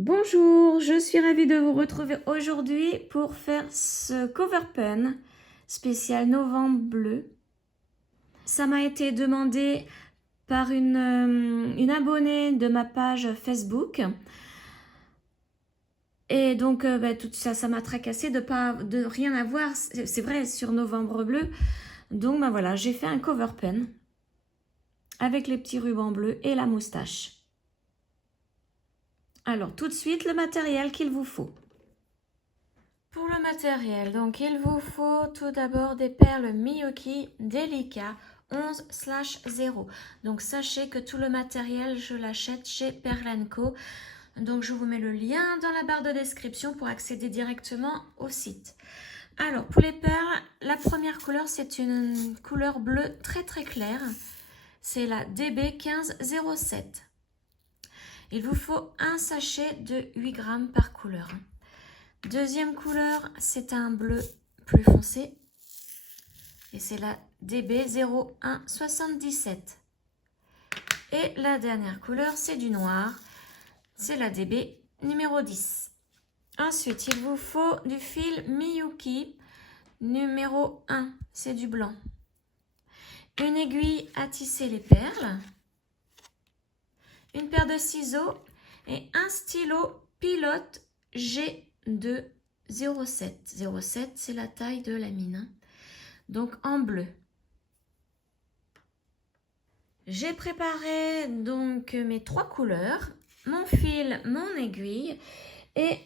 Bonjour, je suis ravie de vous retrouver aujourd'hui pour faire ce cover pen spécial novembre bleu. Ça m'a été demandé par une abonnée de ma page Facebook. Et donc tout ça m'a tracassé de rien avoir, c'est vrai, sur novembre bleu. Donc voilà, j'ai fait un cover pen avec les petits rubans bleus et la moustache. Alors, tout de suite, le matériel qu'il vous faut. Pour le matériel, donc il vous faut tout d'abord des perles Miyuki Delica 11/0. Donc sachez que tout le matériel, je l'achète chez Perle & Co. Donc je vous mets le lien dans la barre de description pour accéder directement au site. Alors, pour les perles, la première couleur, c'est une couleur bleue très très claire. C'est la DB 1507. Il vous faut un sachet de 8 grammes par couleur. Deuxième couleur, c'est un bleu plus foncé. Et c'est la DB 0177. Et la dernière couleur, c'est du noir. C'est la DB numéro 10. Ensuite, il vous faut du fil Miyuki numéro 1. C'est du blanc. Une aiguille à tisser les perles. Une paire de ciseaux et un stylo pilote G2 07. 07, c'est la taille de la mine. Donc en bleu. J'ai préparé donc mes 3 couleurs, mon fil, mon aiguille et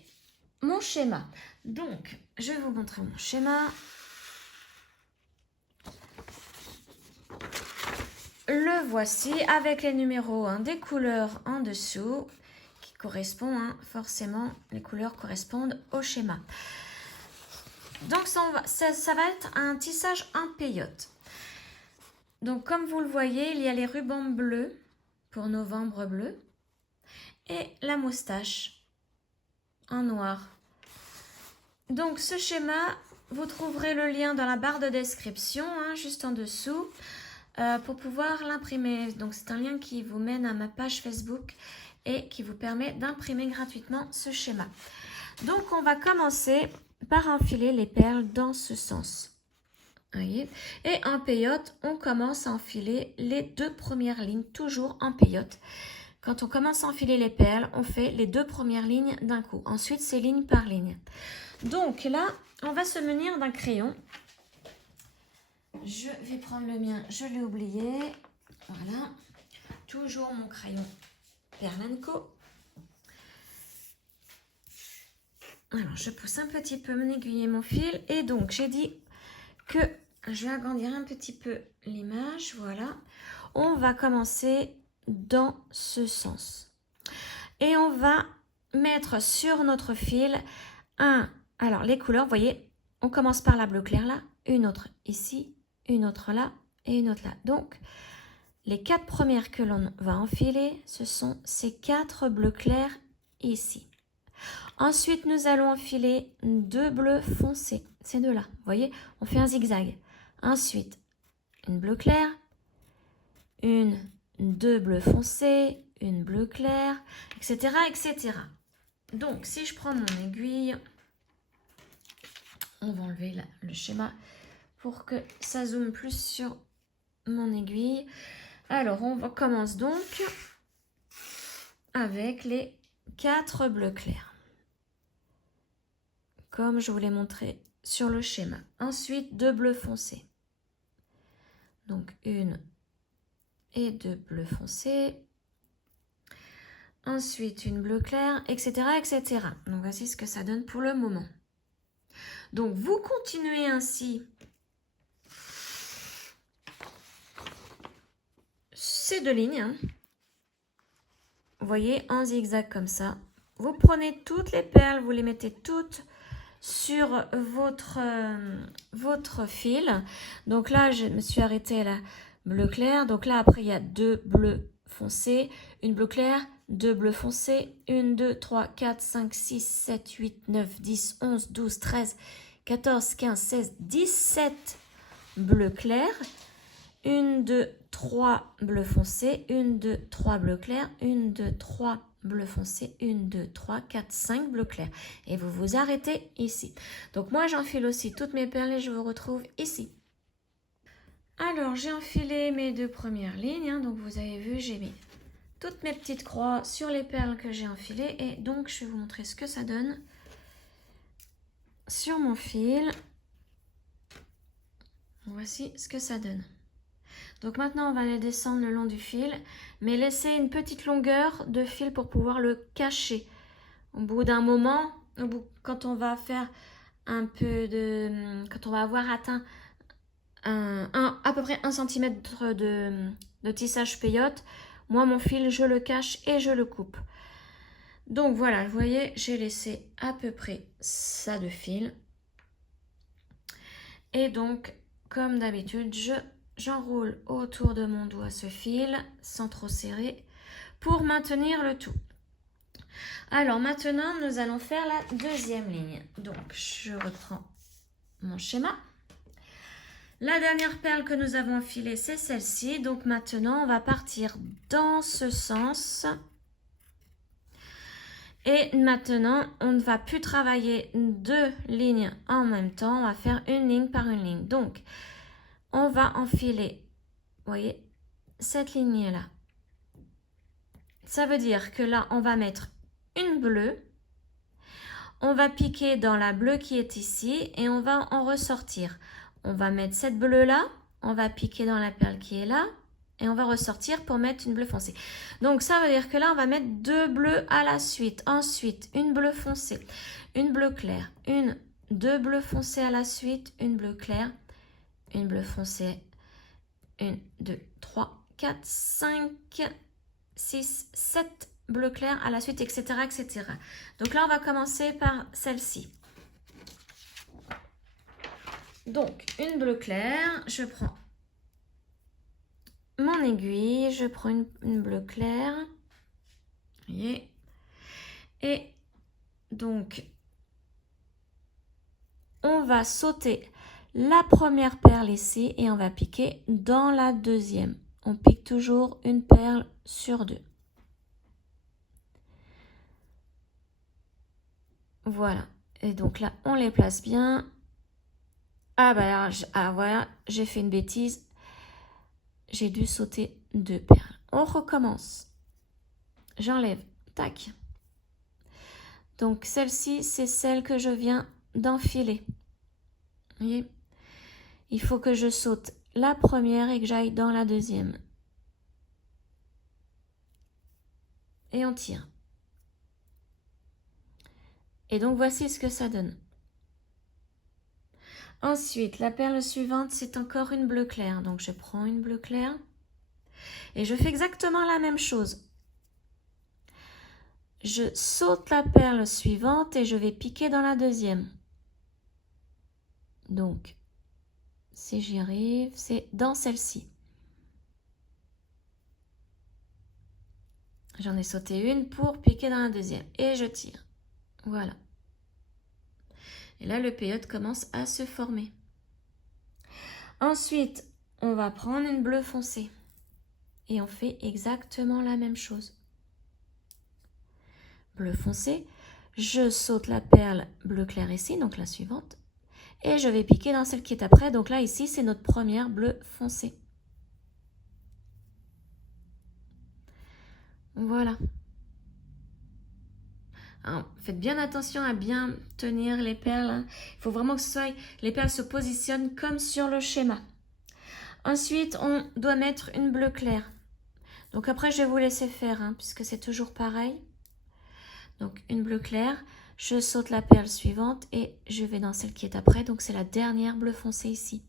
mon schéma. Donc, je vais vous montrer mon schéma. Le voici avec les numéros des couleurs en dessous qui correspondent, forcément, les couleurs correspondent au schéma. Donc ça va être un tissage en peyote. Donc comme vous le voyez, il y a les rubans bleus pour novembre bleu et la moustache en noir. Donc ce schéma, vous trouverez le lien dans la barre de description, juste en dessous. Pour pouvoir l'imprimer. Donc c'est un lien qui vous mène à ma page Facebook et qui vous permet d'imprimer gratuitement ce schéma. Donc on va commencer par enfiler les perles dans ce sens. Voyez. Et en peyote, on commence à enfiler les 2 premières lignes, toujours en peyote. Quand on commence à enfiler les perles, on fait les 2 premières lignes d'un coup. Ensuite, c'est ligne par ligne. Donc là, on va se munir d'un crayon. Je vais prendre le mien, je l'ai oublié. Voilà. Toujours mon crayon Perle & Co. Alors, je pousse un petit peu mon aiguille et mon fil. Et donc, j'ai dit que je vais agrandir un petit peu l'image. Voilà. On va commencer dans ce sens. Et on va mettre sur notre fil alors, les couleurs, vous voyez, on commence par la bleu clair là, une autre ici, une autre là et une autre là. Donc, les 4 premières que l'on va enfiler, ce sont ces 4 bleus clairs ici. Ensuite, nous allons enfiler 2 bleus foncés, ces 2 là. Vous voyez, on fait un zigzag. Ensuite, une bleu clair, une 2 bleus foncés, une bleu clair, etc., etc. Donc, si je prends mon aiguille, on va enlever le schéma pour que ça zoome plus sur mon aiguille. Alors, on commence donc avec les 4 bleus clairs, comme je vous l'ai montré sur le schéma. Ensuite, 2 bleus foncés. Donc, 1 et 2 bleus foncés. Ensuite, une bleu clair, etc., etc. Donc, voici ce que ça donne pour le moment. Donc, vous continuez ainsi ces 2 lignes. Vous voyez, en zigzag comme ça. Vous prenez toutes les perles, vous les mettez toutes sur votre fil. Donc là, je me suis arrêtée à la bleu clair. Donc là, après, il y a 2 bleus foncés, une bleu clair, 2 bleus foncés, 1, 2, 3, 4, 5, 6, 7, 8, 9, 10, 11, 12, 13, 14, 15, 16, 17 bleus clairs. 1, 2, 3 bleus foncés, 1, 2, 3 bleus clairs, 1, 2, 3 bleu foncé, 1, 2, 3, 4, 5 bleus clairs. Et vous vous arrêtez ici. Donc moi j'enfile aussi toutes mes perles et je vous retrouve ici. Alors j'ai enfilé mes 2 premières lignes, hein, donc vous avez vu j'ai mis toutes mes petites croix sur les perles que j'ai enfilées et donc je vais vous montrer ce que ça donne sur mon fil. Voici ce que ça donne. Donc maintenant on va les descendre le long du fil, mais laisser une petite longueur de fil pour pouvoir le cacher. Au bout d'un moment, quand on va faire un peu de... quand on va avoir atteint à peu près 1 cm de tissage peyote, moi mon fil je le cache et je le coupe. Donc voilà, vous voyez, j'ai laissé à peu près ça de fil. Et donc, comme d'habitude, j'enroule autour de mon doigt ce fil sans trop serrer pour maintenir le tout. Alors maintenant, nous allons faire la deuxième ligne. Donc, je reprends mon schéma. La dernière perle que nous avons enfilée, c'est celle-ci. Donc maintenant, on va partir dans ce sens. Et maintenant, on ne va plus travailler 2 lignes en même temps. On va faire une ligne par une ligne. Donc, on va enfiler, vous voyez, cette ligne-là. Ça veut dire que là, on va mettre une bleue. On va piquer dans la bleue qui est ici et on va en ressortir. On va mettre cette bleue-là. On va piquer dans la perle qui est là. Et on va ressortir pour mettre une bleue foncée. Donc, ça veut dire que là, on va mettre 2 bleus à la suite. Ensuite, une bleue foncée, une bleue claire, 2 bleus foncés à la suite, une bleue claire, une bleue foncée, 1, 2, 3, 4, 5, 6, 7 bleus clairs à la suite, etc., etc. Donc là, on va commencer par celle-ci. Donc, une bleue claire, je prends mon aiguille, je prends une bleue claire. Vous voyez. Et donc, on va sauter la première perle ici et on va piquer dans la deuxième. On pique toujours une perle sur 2. Voilà. Et donc là, on les place bien. Ah bah alors, voilà, j'ai fait une bêtise. J'ai dû sauter 2 perles. On recommence. J'enlève. Tac. Donc celle-ci, c'est celle que je viens d'enfiler. Vous voyez ? Il faut que je saute la première et que j'aille dans la deuxième. Et on tire. Et donc voici ce que ça donne. Ensuite, la perle suivante, c'est encore une bleue claire. Donc je prends une bleue claire et je fais exactement la même chose. Je saute la perle suivante et je vais piquer dans la deuxième. Donc, si j'y arrive, c'est dans celle-ci. J'en ai sauté une pour piquer dans la deuxième. Et je tire. Voilà. Et là, le peyote commence à se former. Ensuite, on va prendre une bleue foncée. Et on fait exactement la même chose. Bleu foncé. Je saute la perle bleu clair ici, donc la suivante. Et je vais piquer dans celle qui est après. Donc là, ici, c'est notre première bleu foncé. Voilà. Alors, faites bien attention à bien tenir les perles. Hein. Il faut vraiment que les perles se positionnent comme sur le schéma. Ensuite, on doit mettre une bleue claire. Donc après, je vais vous laisser faire, hein, puisque c'est toujours pareil. Donc une bleue claire, je saute la perle suivante et je vais dans celle qui est après. Donc c'est la dernière bleu foncé ici.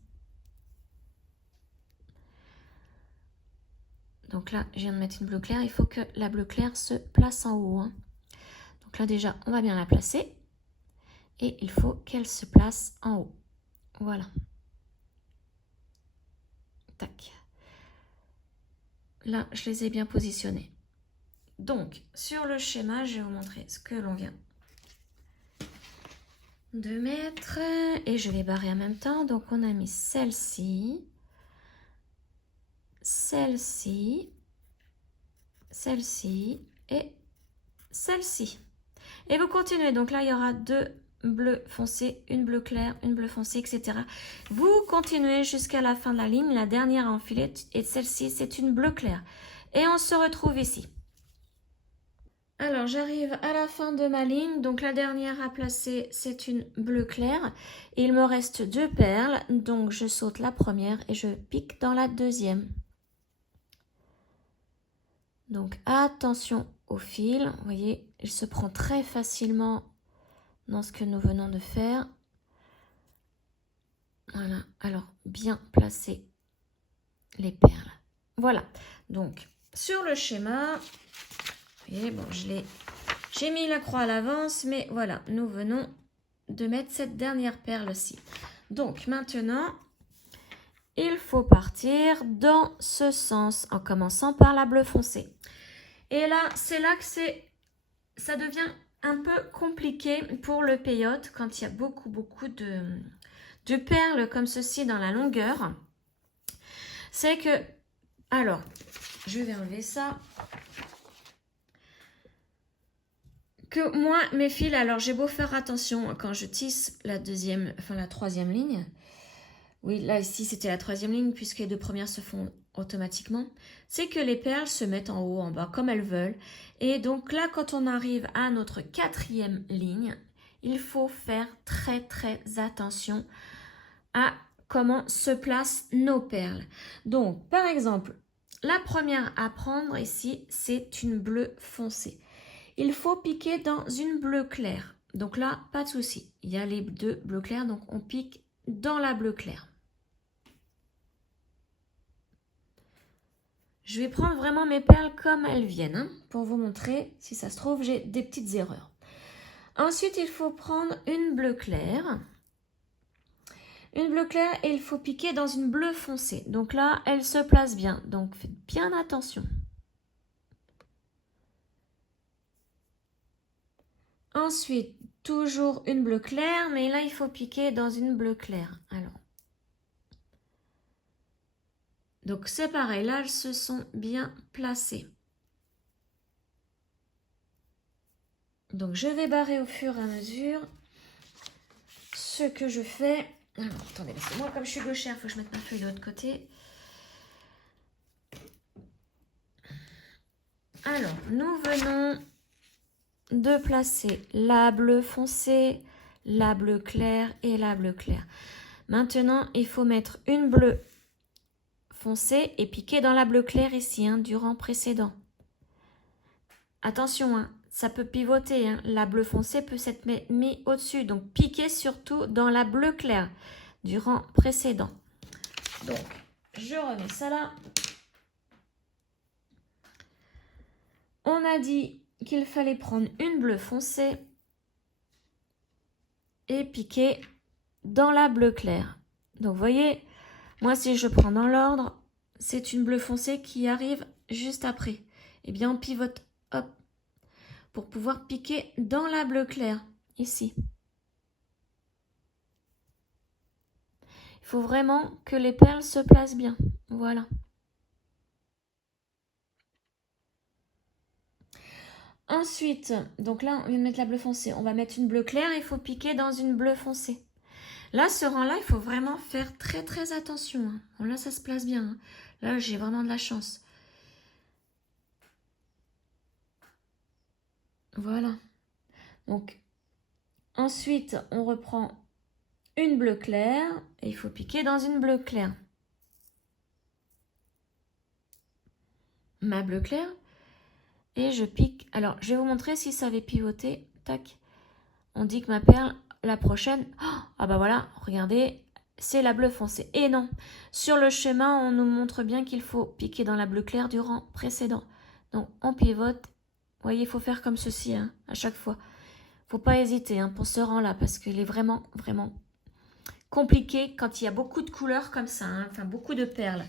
Donc là, je viens de mettre une bleue claire. Il faut que la bleue claire se place en haut. Hein. Donc là déjà, on va bien la placer. Et il faut qu'elle se place en haut. Voilà. Tac. Là, je les ai bien positionnés. Donc, sur le schéma, je vais vous montrer ce que l'on vient de mettre. Et je vais barrer en même temps. Donc, on a mis celle-ci, celle-ci, celle-ci et celle-ci. Et vous continuez. Donc là, il y aura 2 bleus foncés, une bleu clair, une bleu foncé, etc. Vous continuez jusqu'à la fin de la ligne. La dernière à enfiler, et celle-ci, c'est une bleu clair. Et on se retrouve ici. Alors, j'arrive à la fin de ma ligne. Donc, la dernière à placer, c'est une bleu clair. Il me reste 2 perles. Donc, je saute la première et je pique dans la deuxième. Donc, attention au fil. Vous voyez, il se prend très facilement dans ce que nous venons de faire. Voilà. Alors, bien placer les perles. Voilà. Donc, sur le schéma, vous voyez, bon, j'ai mis la croix à l'avance, mais voilà, nous venons de mettre cette dernière perle-ci. Donc, maintenant, il faut partir dans ce sens, en commençant par la bleu foncé. Et là, c'est là que ça devient un peu compliqué pour le peyote, quand il y a beaucoup de perles comme ceci dans la longueur. C'est que, alors, je vais enlever ça. Que moi, mes fils, alors j'ai beau faire attention quand je tisse la troisième ligne. Oui, là, ici, c'était la troisième ligne puisque les 2 premières se font automatiquement. C'est que les perles se mettent en haut, en bas, comme elles veulent. Et donc là, quand on arrive à notre 4e ligne, il faut faire très, très attention à comment se placent nos perles. Donc, par exemple, la première à prendre ici, c'est une bleue foncée. Il faut piquer dans une bleu claire. Donc là, pas de souci. Il y a les 2 bleus clairs, donc on pique dans la bleu claire. Je vais prendre vraiment mes perles comme elles viennent, hein, pour vous montrer. Si ça se trouve, j'ai des petites erreurs. Ensuite, il faut prendre une bleu claire. Une bleu claire et il faut piquer dans une bleu foncée. Donc là, elle se place bien. Donc faites bien attention. Ensuite, toujours une bleu claire, mais là, il faut piquer dans une bleu claire. Alors, donc c'est pareil, là, elles se sont bien placées. Donc, je vais barrer au fur et à mesure ce que je fais. Alors, attendez, moi, comme je suis gauchère, il faut que je mette ma feuille de l'autre côté. Alors, nous venons de placer la bleue foncée, la bleue claire et la bleue claire. Maintenant, il faut mettre une bleue foncée et piquer dans la bleue claire ici, hein, du rang précédent. Attention, hein, ça peut pivoter, hein, la bleue foncée peut s'être mis au-dessus, donc piquez surtout dans la bleue claire du rang précédent. Donc, je remets ça là. On a dit qu'il fallait prendre une bleue foncée et piquer dans la bleue claire. Donc, vous voyez, moi, si je prends dans l'ordre, c'est une bleue foncée qui arrive juste après. Eh bien, on pivote, hop, pour pouvoir piquer dans la bleue claire, ici. Il faut vraiment que les perles se placent bien. Voilà. Ensuite, donc là, on vient de mettre la bleue foncée. On va mettre une bleue claire et il faut piquer dans une bleue foncée. Là, ce rang-là, il faut vraiment faire très très attention. Hein. Bon, là, ça se place bien. Hein. Là, j'ai vraiment de la chance. Voilà. Donc, ensuite, on reprend une bleue claire et il faut piquer dans une bleue claire. Ma bleue claire. Et je pique. Alors, je vais vous montrer si ça avait pivoté. Tac. On dit que ma perle, la prochaine... Oh, ah bah voilà, regardez, c'est la bleue foncée. Et non, sur le schéma, on nous montre bien qu'il faut piquer dans la bleue claire du rang précédent. Donc, on pivote. Vous voyez, il faut faire comme ceci, hein, à chaque fois. Faut pas hésiter, hein, pour ce rang-là, parce qu'il est vraiment, vraiment compliqué quand il y a beaucoup de couleurs comme ça, hein, enfin, beaucoup de perles.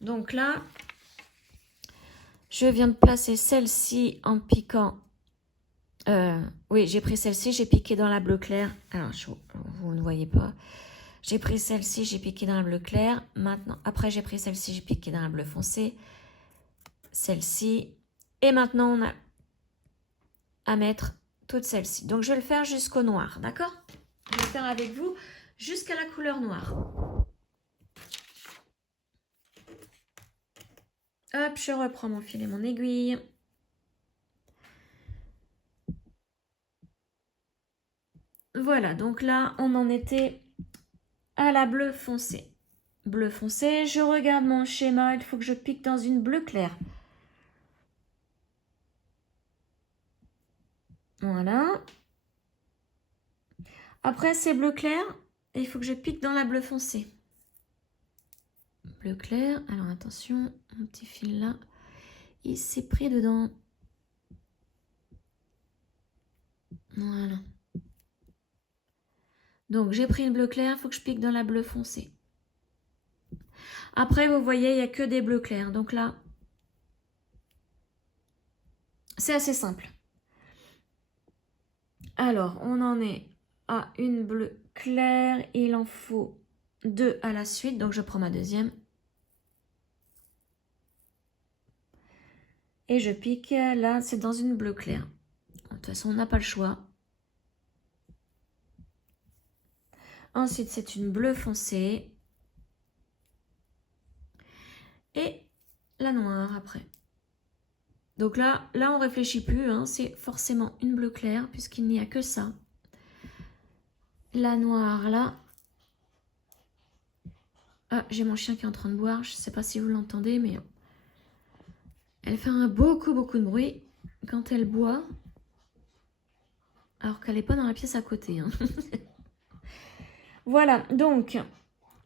Donc là, je viens de placer celle-ci en piquant. Oui, j'ai pris celle-ci, j'ai piqué dans la bleue claire. Alors, vous ne voyez pas. J'ai pris celle-ci, j'ai piqué dans la bleue claire. Maintenant, après, j'ai pris celle-ci, j'ai piqué dans la bleue foncée. Celle-ci. Et maintenant, on a à mettre toutes celles-ci. Donc, je vais le faire jusqu'au noir, d'accord? Je vais le faire avec vous jusqu'à la couleur noire. Hop, je reprends mon fil et mon aiguille. Voilà, donc là, on en était à la bleu foncé. Bleu foncé, je regarde mon schéma, il faut que je pique dans une bleu clair. Voilà. Après, c'est bleu clair, et il faut que je pique dans la bleu foncé. Bleu clair, alors attention, mon petit fil là, il s'est pris dedans. Voilà. Donc, j'ai pris une bleu clair, il faut que je pique dans la bleu foncé. Après, vous voyez, il n'y a que des bleus clairs. Donc là, c'est assez simple. Alors, on en est à une bleue claire. Il en faut 2 à la suite. Donc, je prends ma deuxième. Et je pique. Là, c'est dans une bleue claire. De toute façon, on n'a pas le choix. Ensuite, c'est une bleue foncée. Et la noire après. Donc là on réfléchit plus. Hein, c'est forcément une bleue claire puisqu'il n'y a que ça. La noire là. Ah, j'ai mon chien qui est en train de boire. Je ne sais pas si vous l'entendez, mais elle fait beaucoup de bruit quand elle boit. Alors qu'elle n'est pas dans la pièce à côté. Hein. Voilà, donc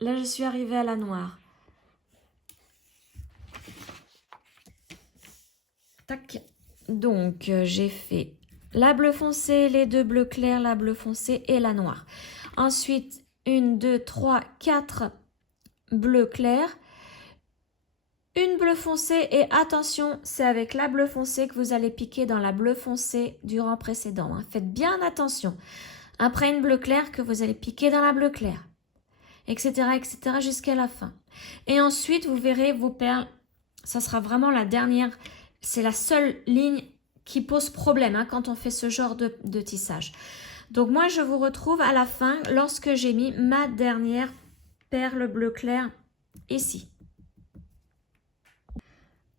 là je suis arrivée à la noire. Tac. Donc j'ai fait la bleue foncée, les 2 bleus clairs, la bleue foncée et la noire. Ensuite, 1, 2, 3, 4 bleus clairs. Une bleue foncée et attention, c'est avec la bleue foncée que vous allez piquer dans la bleue foncée du rang précédent. Hein. Faites bien attention. Après une bleue claire que vous allez piquer dans la bleue claire, etc. jusqu'à la fin. Et ensuite, vous verrez vos perles, ça sera vraiment la dernière, c'est la seule ligne qui pose problème hein, quand on fait ce genre de tissage. Donc moi, je vous retrouve à la fin lorsque j'ai mis ma dernière perle bleu clair ici.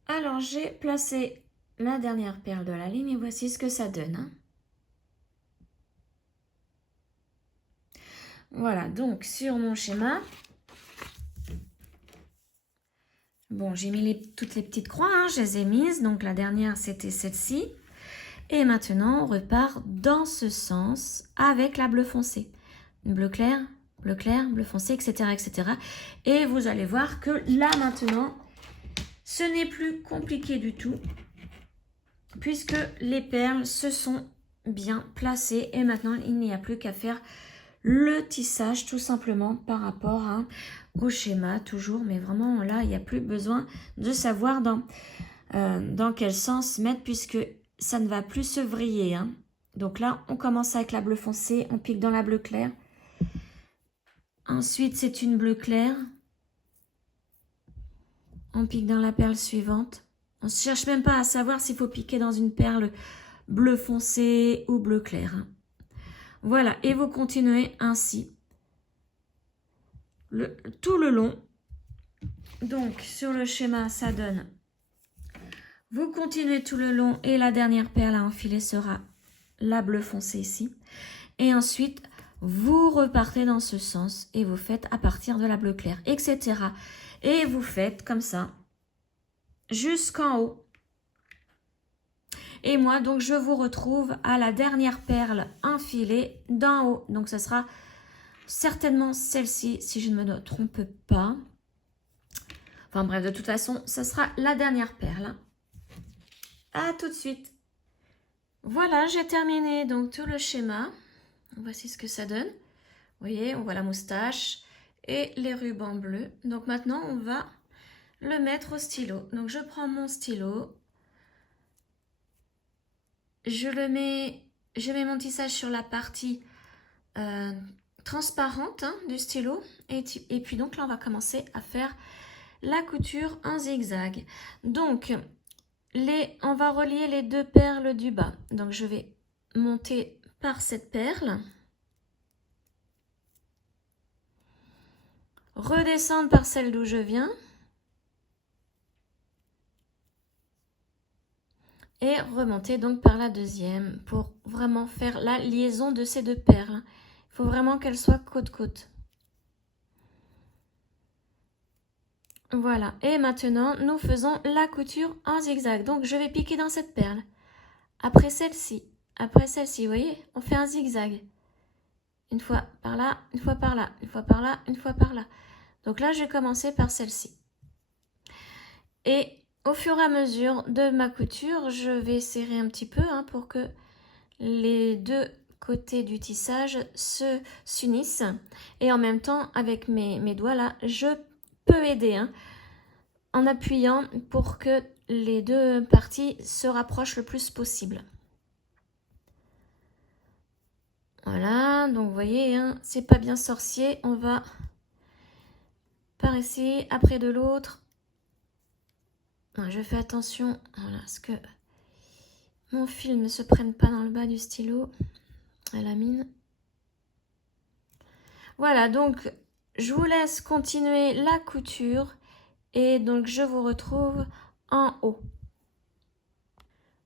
Alors, j'ai placé la dernière perle de la ligne et voici ce que ça donne. Hein. Voilà, donc sur mon schéma, bon, j'ai mis toutes les petites croix, hein, je les ai mises. Donc, la dernière, c'était celle-ci. Et maintenant, on repart dans ce sens avec la bleu foncé. Bleu clair, bleu foncé, etc. Et vous allez voir que là, maintenant, ce n'est plus compliqué du tout puisque les perles se sont bien placées. Et maintenant, il n'y a plus qu'à faire le tissage tout simplement par rapport au schéma toujours, mais vraiment là il n'y a plus besoin de savoir dans quel sens mettre puisque ça ne va plus se vriller. Hein. Donc là on commence avec la bleu foncé, on pique dans la bleu clair. Ensuite c'est une bleu claire, on pique dans la perle suivante. On ne cherche même pas à savoir s'il faut piquer dans une perle bleu foncé ou bleu clair. Hein. Voilà, et vous continuez ainsi tout le long. Donc, sur le schéma, ça donne. Vous continuez tout le long et la dernière perle à enfiler sera la bleu foncé ici. Et ensuite, vous repartez dans ce sens et vous faites à partir de la bleu clair, etc. Et vous faites comme ça jusqu'en haut. Et moi, donc, je vous retrouve à la dernière perle enfilée d'en haut. Donc, ce sera certainement celle-ci, si je ne me trompe pas. Enfin bref, de toute façon, ce sera la dernière perle. À tout de suite. Voilà, j'ai terminé donc tout le schéma. Voici ce que ça donne. Vous voyez, on voit la moustache et les rubans bleus. Donc maintenant, on va le mettre au stylo. Donc je prends mon stylo. Je mets mon tissage sur la partie transparente hein, du stylo. Et puis donc là, on va commencer à faire la couture en zigzag. Donc, on va relier les 2 perles du bas. Donc je vais monter par cette perle. Redescendre par celle d'où je viens. Et remonter donc par la deuxième pour vraiment faire la liaison de ces 2 perles. Il faut vraiment qu'elles soient côte-côte. Voilà, et maintenant nous faisons la couture en zigzag. Donc je vais piquer dans cette perle. Après celle-ci, vous voyez, on fait un zigzag. Une fois par là, une fois par là, une fois par là, une fois par là. Donc là, je vais commencer par celle-ci. Et au fur et à mesure de ma couture, je vais serrer un petit peu pour que les 2 côtés du tissage s'unissent. Et en même temps, avec mes doigts là, je peux aider en appuyant pour que les 2 parties se rapprochent le plus possible. Voilà, donc vous voyez, c'est pas bien sorcier. On va par ici, après de l'autre. Je fais attention, voilà, à ce que mon fil ne se prenne pas dans le bas du stylo à la mine. Voilà, donc je vous laisse continuer la couture et donc je vous retrouve en haut.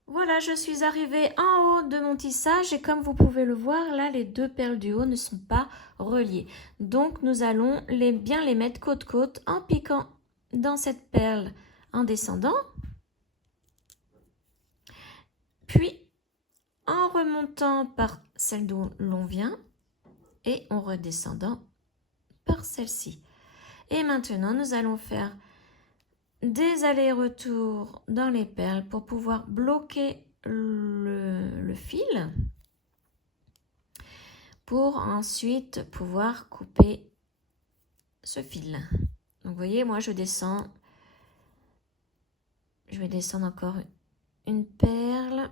Voilà, je suis arrivée en haut de mon tissage et comme vous pouvez le voir, là, les 2 perles du haut ne sont pas reliées. Donc, nous allons bien les mettre côte-côte en piquant dans cette perle en descendant. Puis, en remontant par celle d'où l'on vient et en redescendant par celle-ci. Et maintenant, nous allons faire des allers-retours dans les perles pour pouvoir bloquer le fil pour ensuite pouvoir couper ce fil. Donc vous voyez, moi je descends, je vais descendre encore une perle.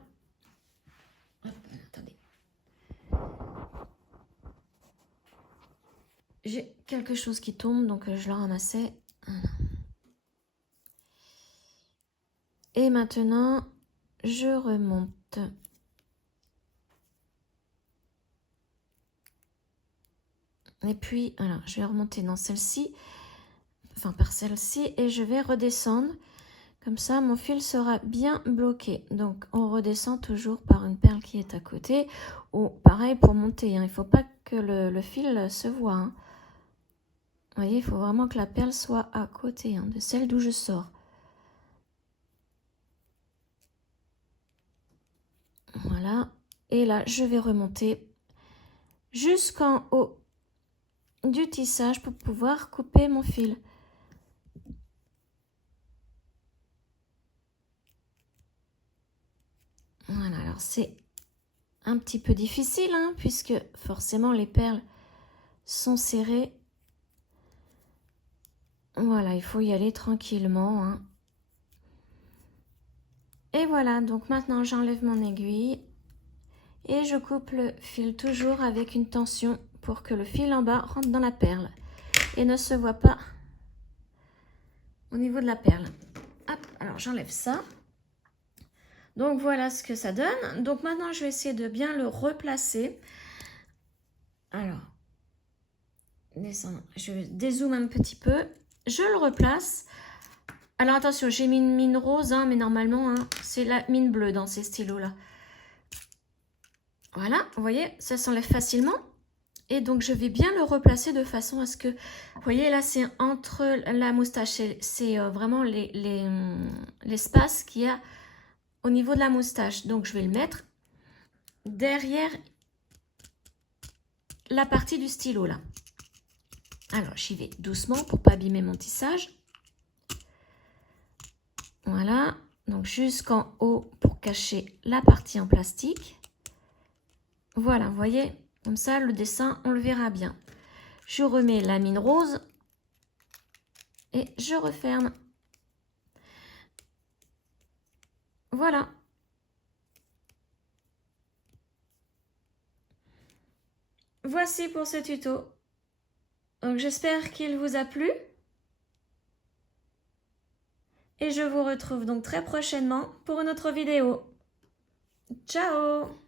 Hop, attendez. J'ai quelque chose qui tombe, donc je le ramassais. Et maintenant, je remonte. Et puis, alors, je vais remonter dans celle-ci, enfin par celle-ci, et je vais redescendre. Comme ça, mon fil sera bien bloqué. Donc, on redescend toujours par une perle qui est à côté. Ou pareil pour monter. Il ne faut pas que le fil se voit. Vous voyez, il faut vraiment que la perle soit à côté de celle d'où je sors. Voilà. Et là, je vais remonter jusqu'en haut du tissage pour pouvoir couper mon fil. Voilà, alors c'est un petit peu difficile, puisque forcément les perles sont serrées. Voilà, il faut y aller tranquillement. Et voilà, donc maintenant j'enlève mon aiguille et je coupe le fil toujours avec une tension pour que le fil en bas rentre dans la perle et ne se voit pas au niveau de la perle. Hop, alors j'enlève ça. Donc voilà ce que ça donne. Donc maintenant je vais essayer de bien le replacer. Alors, je dézoome un petit peu. Je le replace. Alors attention, j'ai mis une mine rose, mais normalement, c'est la mine bleue dans ces stylos-là. Voilà, vous voyez, ça s'enlève facilement. Et donc, je vais bien le replacer de façon à ce que... Vous voyez, là, c'est entre la moustache. C'est vraiment l'espace qu'il y a au niveau de la moustache. Donc, je vais le mettre derrière la partie du stylo, là. Alors, j'y vais doucement pour ne pas abîmer mon tissage. Voilà, donc jusqu'en haut pour cacher la partie en plastique. Voilà, vous voyez, comme ça, le dessin, on le verra bien. Je remets la mine rose et je referme. Voilà. Voici pour ce tuto. Donc, j'espère qu'il vous a plu. Et je vous retrouve donc très prochainement pour une autre vidéo. Ciao!